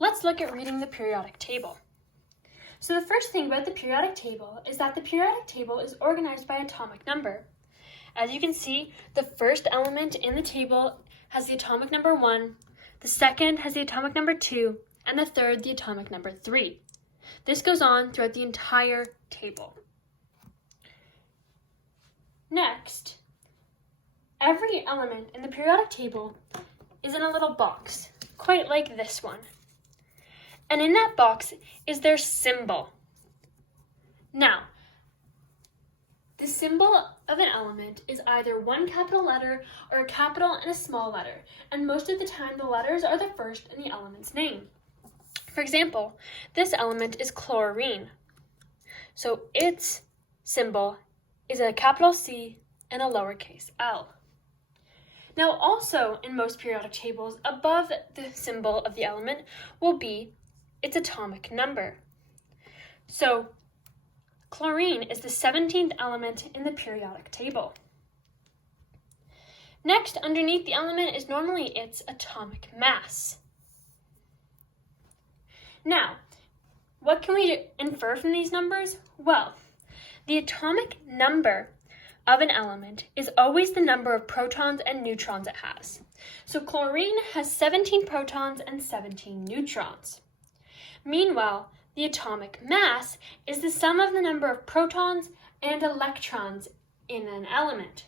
Let's look at reading the periodic table. So the first thing about the periodic table is that the periodic table is organized by atomic number. As you can see, the first element in the table has the atomic number 1, the second has the atomic number 2, and the third the atomic number 3. This goes on throughout the entire table. Next, every element in the periodic table is in a little box, quite like this one. And in that box is their symbol. Now, the symbol of an element is either one capital letter or a capital and a small letter, and most of the time the letters are the first in the element's name. For example, this element is chlorine, so its symbol is a capital C and a lowercase l. Now also in most periodic tables, above the symbol of the element will be its atomic number. So chlorine is the 17th element in the periodic table. Next, underneath the element is normally its atomic mass. Now, what can we infer from these numbers? Well, the atomic number of an element is always the number of protons and neutrons it has. So chlorine has 17 protons and 17 neutrons. Meanwhile, the atomic mass is the sum of the number of protons and electrons in an element.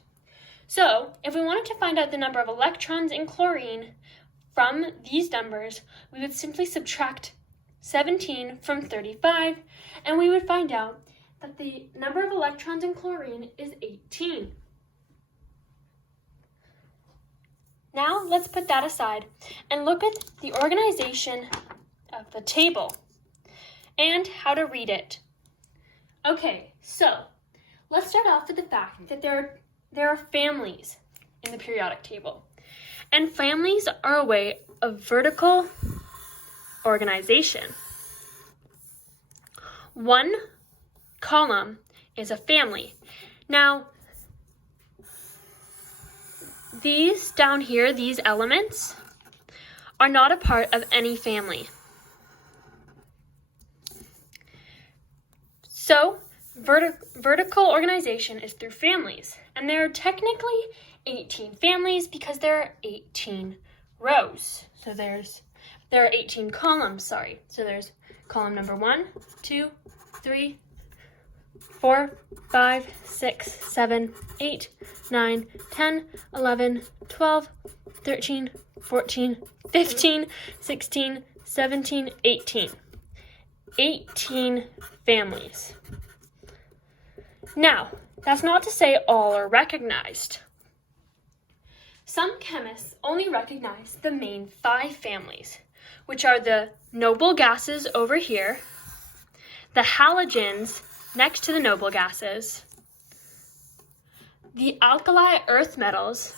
So, if we wanted to find out the number of electrons in chlorine from these numbers, we would simply subtract 17 from 35, and we would find out that the number of electrons in chlorine is 18. Now, let's put that aside and look at the organization of the table and how to read it. Okay, so let's start off with the fact that there are families in the periodic table. And families are a way of vertical organization. One column is a family. Now, these down here, these elements, are not a part of any family. So, vertical organization is through families, and there are technically 18 families because there are 18 rows. So there are 18 columns, So there's column number 1, 2, 3, 4, 5, 6, 7, 8, 9, 10, 11, 12, 13, 14, 15, 16, 17, 18. 18 families. Now, that's not to say all are recognized. Some chemists only recognize the main 5 families, which are the noble gases over here, the halogens next to the noble gases, the alkali earth metals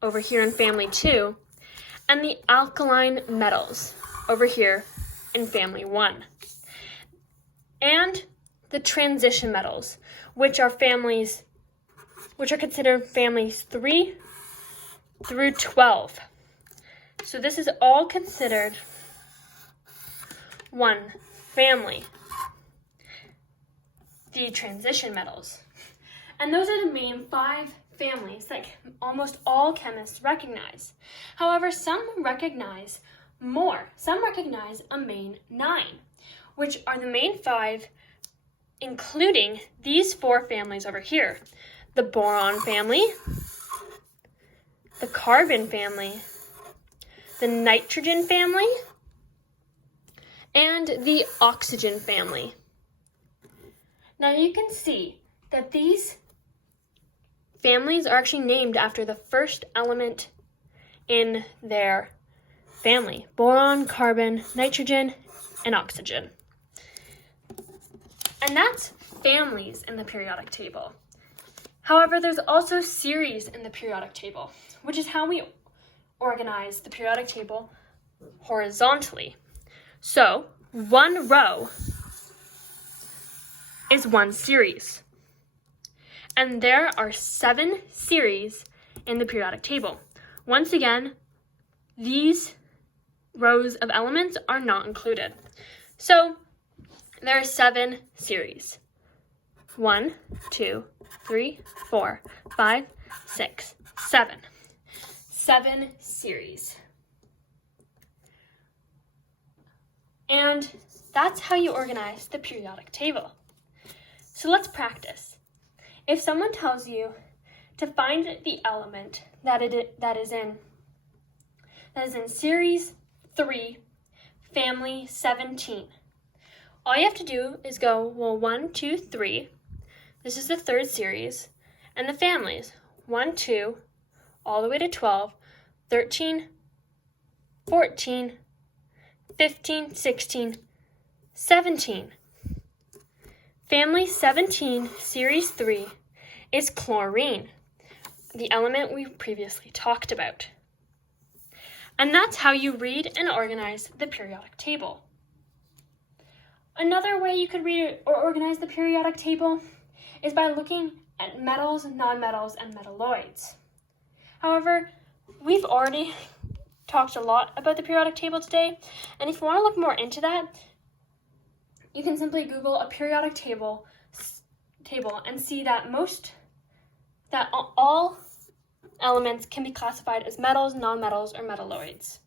over here in family 2, and the alkaline metals over here in family 1. And the transition metals, which are considered families 3 through 12. So this is all considered one family, the transition metals. And those are the main 5 families that almost all chemists recognize. However, some recognize more. Some recognize a main 9, which are the main 5, including these 4 families over here: the boron family, the carbon family, the nitrogen family, and the oxygen family. Now you can see that these families are actually named after the first element in their family: boron, carbon, nitrogen, and oxygen. And that's families in the periodic table. However, there's also series in the periodic table, which is how we organize the periodic table horizontally. So, one row is one series. And there are 7 series in the periodic table. Once again, these rows of elements are not included. So there are 7 series. 1, 2, 3, 4, 5, 6, 7. 7 series. And that's how you organize the periodic table. So let's practice. If someone tells you to find the element that is in series 3, family 17, all you have to do is go, 1, 2, 3. This is the 3rd series, and the families 1, 2, all the way to 12, 13, 14, 15, 16, 17. Family 17, series 3, is chlorine, the element we previously talked about. And that's how you read and organize the periodic table. Another way you could read or organize the periodic table is by looking at metals, nonmetals, and metalloids. However, we've already talked a lot about the periodic table today, and if you want to look more into that, you can simply Google a periodic table and see that all elements can be classified as metals, nonmetals, or metalloids.